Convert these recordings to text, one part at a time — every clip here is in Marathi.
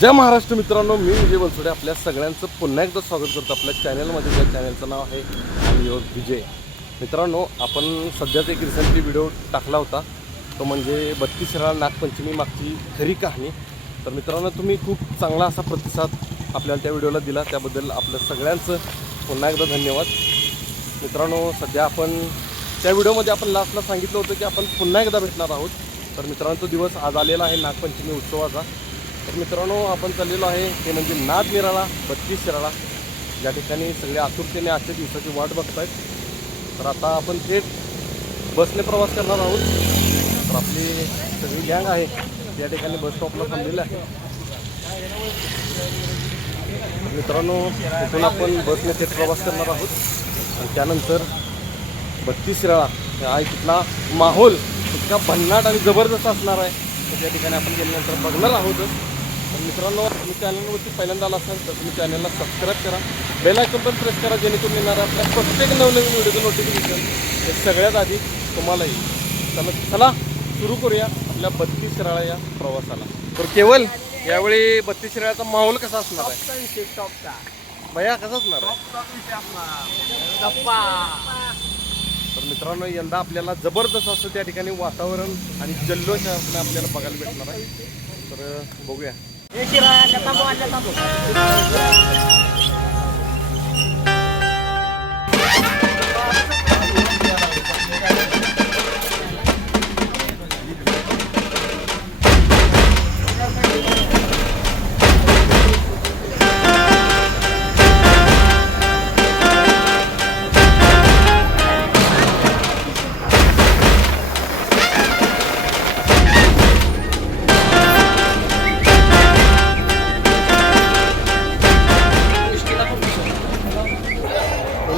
जय महाराष्ट्र मित्रांनो, मी विजय बनसोडे आपल्या सगळ्यांचं पुन्हा एकदा स्वागत करतो आपल्या चॅनलमध्ये. ज्या चॅनलचं नाव आहे योग विजय. मित्रांनो, आपण सध्याच एक रिसेंटली व्हिडिओ टाकला होता, तो म्हणजे 32 शिराळा नागपंचमी मागची खरी कहाणी. तर मित्रांनो, तुम्ही खूप चांगला असा प्रतिसाद आपल्याला त्या व्हिडिओला दिला, त्याबद्दल आपल्या सगळ्यांचं पुन्हा एकदा धन्यवाद. मित्रांनो, सध्या आपण त्या व्हिडिओमध्ये आपण लास्टला सांगितलं होतं की आपण पुन्हा एकदा भेटणार आहोत. तर मित्रांनो, तो दिवस आज आलेला आहे नागपंचमी उत्सवाचा. तर मित्रांनो, आपण चाललेलो आहे ते म्हणजे नाद निराळा 32 शिराळा, ज्या ठिकाणी सगळे आतुरतेने आजच्या दिवसाची वाट बघत आहेत. तर आता आपण थेट बसने प्रवास करणार आहोत. तर आपली सगळी गँग आहे त्या ठिकाणी बस स्टॉपला थांबलेली आहे. मित्रांनो, इथून आपण बसने थेट प्रवास करणार आहोत आणि त्यानंतर 32 शिराळा हा तिथला माहोल इतका भन्नाट आणि जबरदस्त असणार आहे. तर त्या ठिकाणी आपण गेल्यानंतर बघणार आहोत. तर मित्रांनो, तुम्ही चॅनलवरती पहिल्यांदा आला असाल तर तुम्ही चॅनलला सबस्क्राईब करा, बेल आयकॉन पण प्रेस करा, जेणेकरून येणाऱ्या आपल्या प्रत्येक नवनवीन व्हिडिओचं नोटिफिकेशन हे सगळ्यात आधी तुम्हाला येईल. चला सुरू करूया आपल्या 32 शिराळा या प्रवासाला. तर केवळ यावेळी 32 शिराळ्याचा माहोल कसा असणार आहे भैया, कसा असणार आहे? तर मित्रांनो, यंदा आपल्याला जबरदस्त असं त्या ठिकाणी वातावरण आणि जल्लोष आपल्याला बघायला भेटणार आहे. तर बघूया.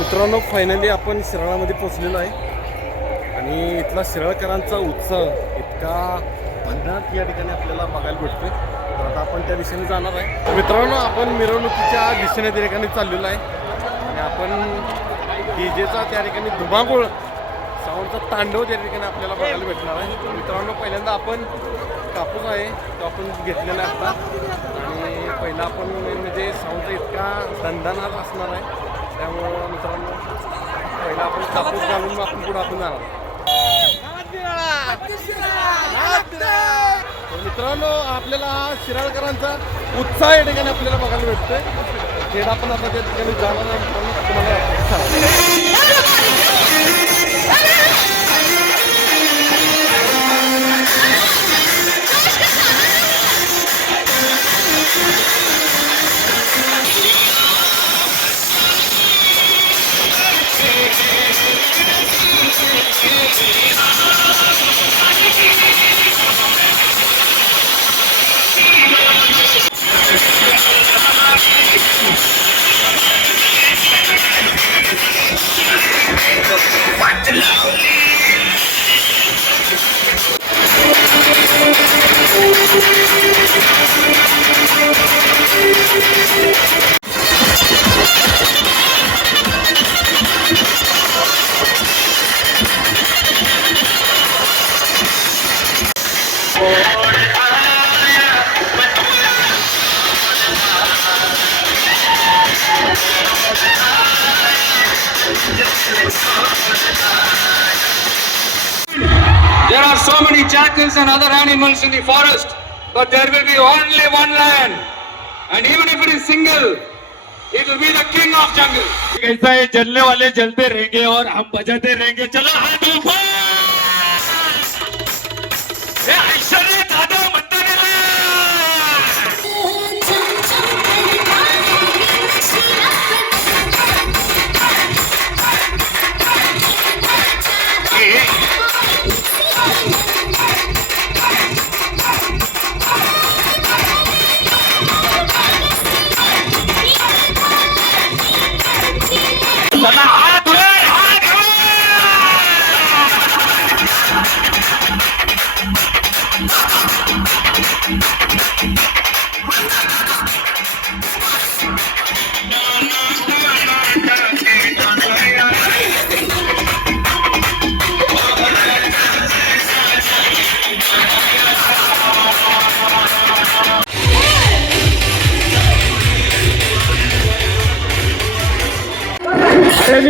मित्रांनो, फायनली आपण शिराळामध्ये पोचलेलो आहे आणि इथला शिराळकरांचा उत्साह इतका भन्नाट या ठिकाणी आपल्याला बघायला भेटतोय. तर आता आपण त्या दिशेने जाणार आहे. मित्रांनो, आपण मिरवणुकीच्या दिशेने त्या ठिकाणी चाललेलो आहे आणि आपण डीजेचा त्या ठिकाणी धुमाकूळ साऊंडचा तांडव त्या ठिकाणी आपल्याला बघायला भेटणार आहे. तर मित्रांनो, पहिल्यांदा आपण कापूस आहे तो आपण घेतलेला आहे आता, आणि पहिला आपण म्हणजे साऊंडचा इतका दणदणाट असणार आहे. त्यामुळं मित्रांनो, पहिला आपण कापूस घालून आपण पुढे आपण जाणार. मित्रांनो, आपल्याला शिराळकरांचा उत्साह या ठिकाणी आपल्याला बघायला भेटतोय. थेट आपण आता त्या ठिकाणी जाणार आहे. तुम्हाला There are so many jackals and other animals in the forest, but there will be only one lion, and even if it is single, it will be the king of jungle. कैसा है, जलने वाले जलते रहेंगे और हम बजाते रहेंगे. चलो हाथ ऊपर. ऐश्वर्या दादा म्हणता गेला.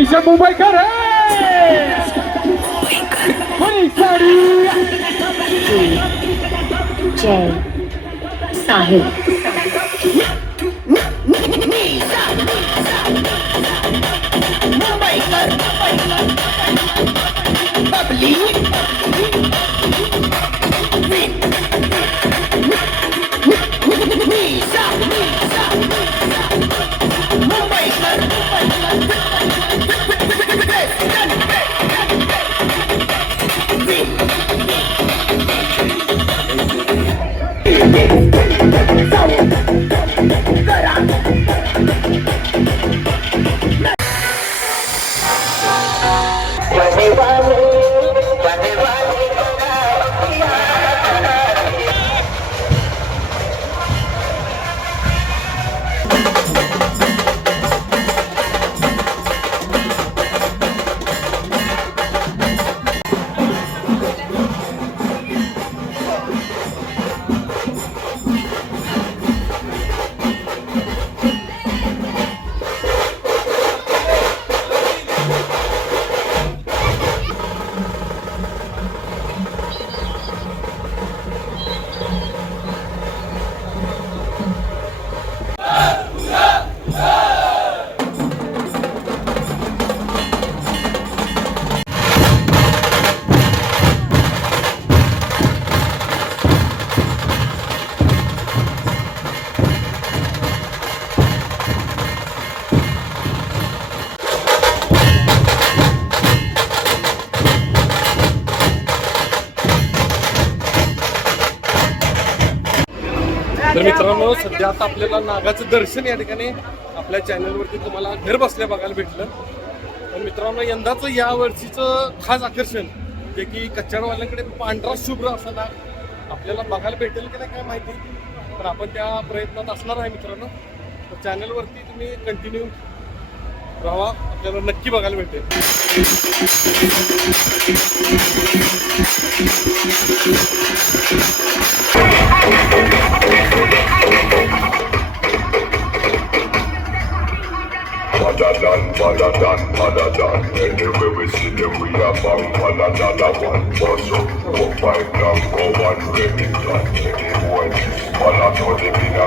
ऋषभ मुंबईकर साडी जय साहिल तर मित्रांनो सध्या आता आपल्याला नागाचं दर्शन या ठिकाणी आपल्या चॅनलवरती तुम्हाला घर बसल्या बघायला भेटलं. तर मित्रांनो यंदाचं या वर्षीचं खास आकर्षण जे की कच्चाडवाल्यांकडे पांढरा शुभ्र असा नाग आपल्याला बघायला भेटेल की नाही काय माहिती, तर आपण त्या प्रयत्नात असणार आहे मित्रांनो. तर चॅनलवरती तुम्ही कंटिन्यू राहा, आपल्याला नक्की बघायला भेटेल. Paladan, anywhere we see them, we are bang, Paladan, one, boss up, go fight down, go one, ready, done, anyone, Paladan, they be a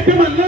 एक नंबर.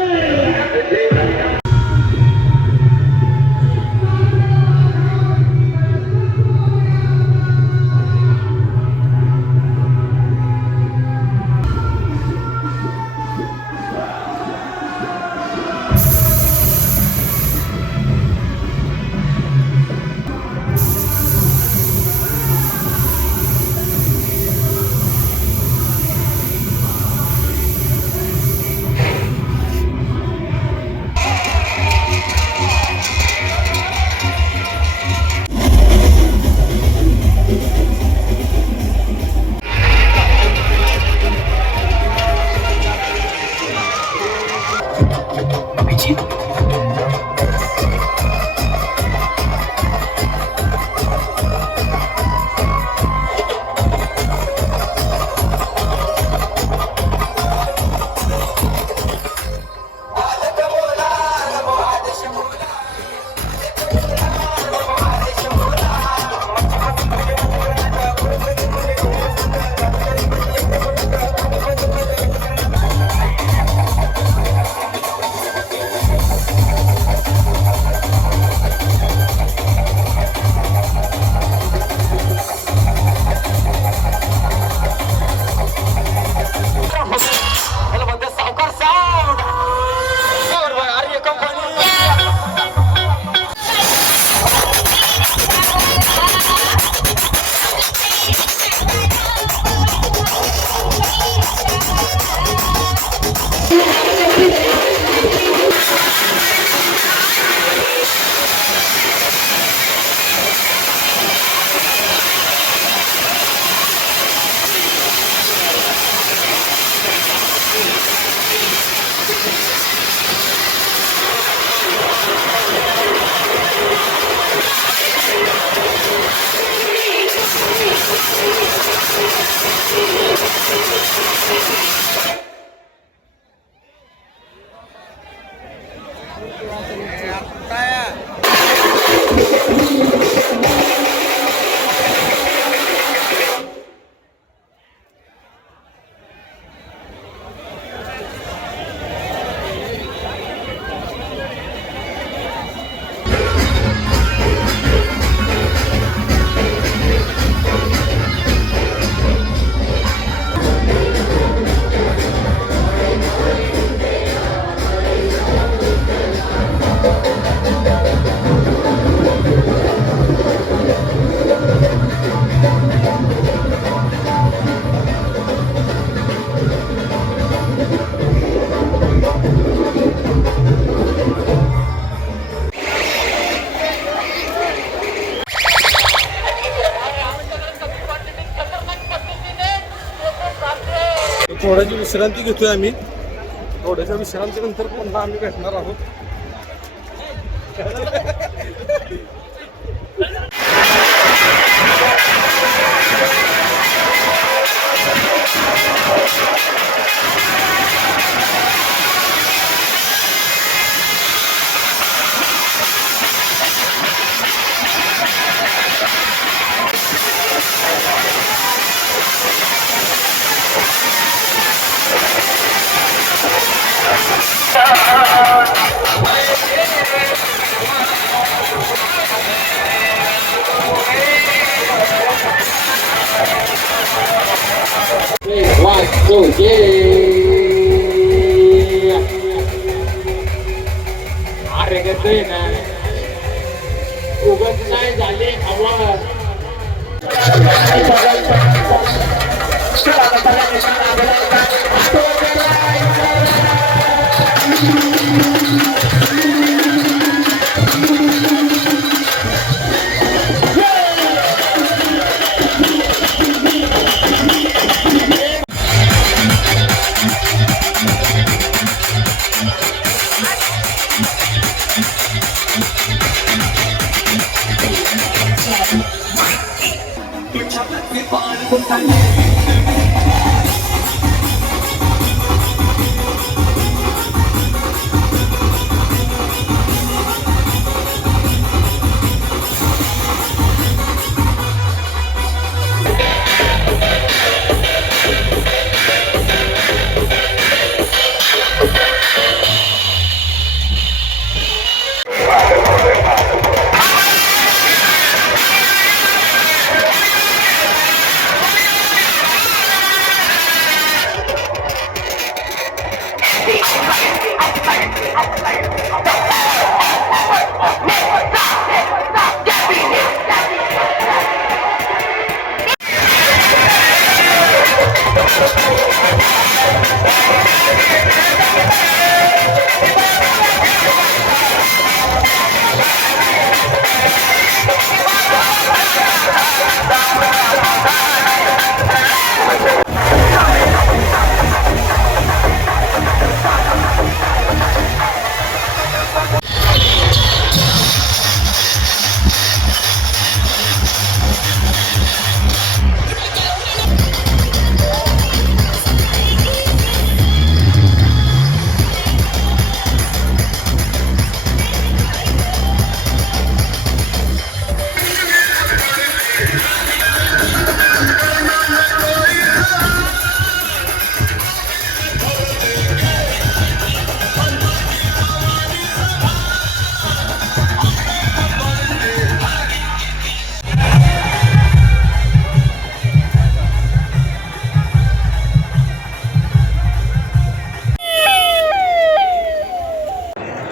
थोड्याची विश्रांती घेतोय आम्ही. थोड्याच्या विश्रांतीनंतर पुन्हा आम्ही भेटणार आहोत. अरे करतोय ना उगत नाही झाले हवा.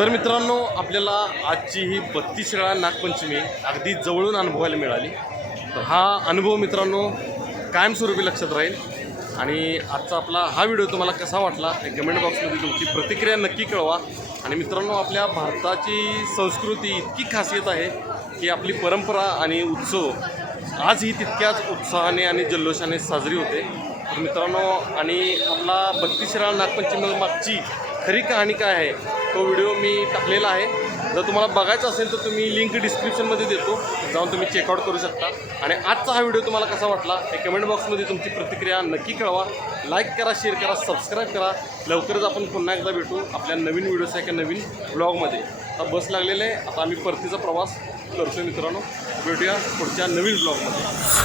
तर मित्रांनो, आपल्याला आजची ही 32वेळा नागपंचमी अगदी जवळून अनुभवायला मिळाली. तर हा अनुभव मित्रांनो कायमस्वरूपी लक्षात राहील. आणि आजचा आपला हा व्हिडिओ तुम्हाला कसा वाटला हे कमेंट बॉक्समध्ये तुमची प्रतिक्रिया नक्की कळवा. आणि मित्रांनो, आपल्या भारताची संस्कृती इतकी खासियत आहे की आपली परंपरा आणि उत्सव आजही तितक्याच उत्साहाने आणि जल्लोषाने साजरी होते. तर मित्रांनो, आणि आपला 32वेळा नागपंचमी मागची खरी कहाणी काय आहे तो व्हिडिओ मी टाकलेला आहे. जर तुम्हाला बघायचं असेल तर तुम्ही लिंक डिस्क्रिप्शनमध्ये देतो, जाऊन तुम्ही चेकआउट करू शकता. आणि आजचा हा व्हिडिओ तुम्हाला कसा वाटला हे कमेंट बॉक्समध्ये तुमची प्रतिक्रिया नक्की कळवा. लाईक करा, शेअर करा, सबस्क्राईब करा. लवकरच आपण पुन्हा एकदा भेटू आपल्या नवीन व्हिडिओचा एका नवीन ब्लॉगमध्ये. आता बस लागलेलं आहे, आता आम्ही परतीचा प्रवास करतो मित्रांनो. भेटूया पुढच्या नवीन ब्लॉगमध्ये.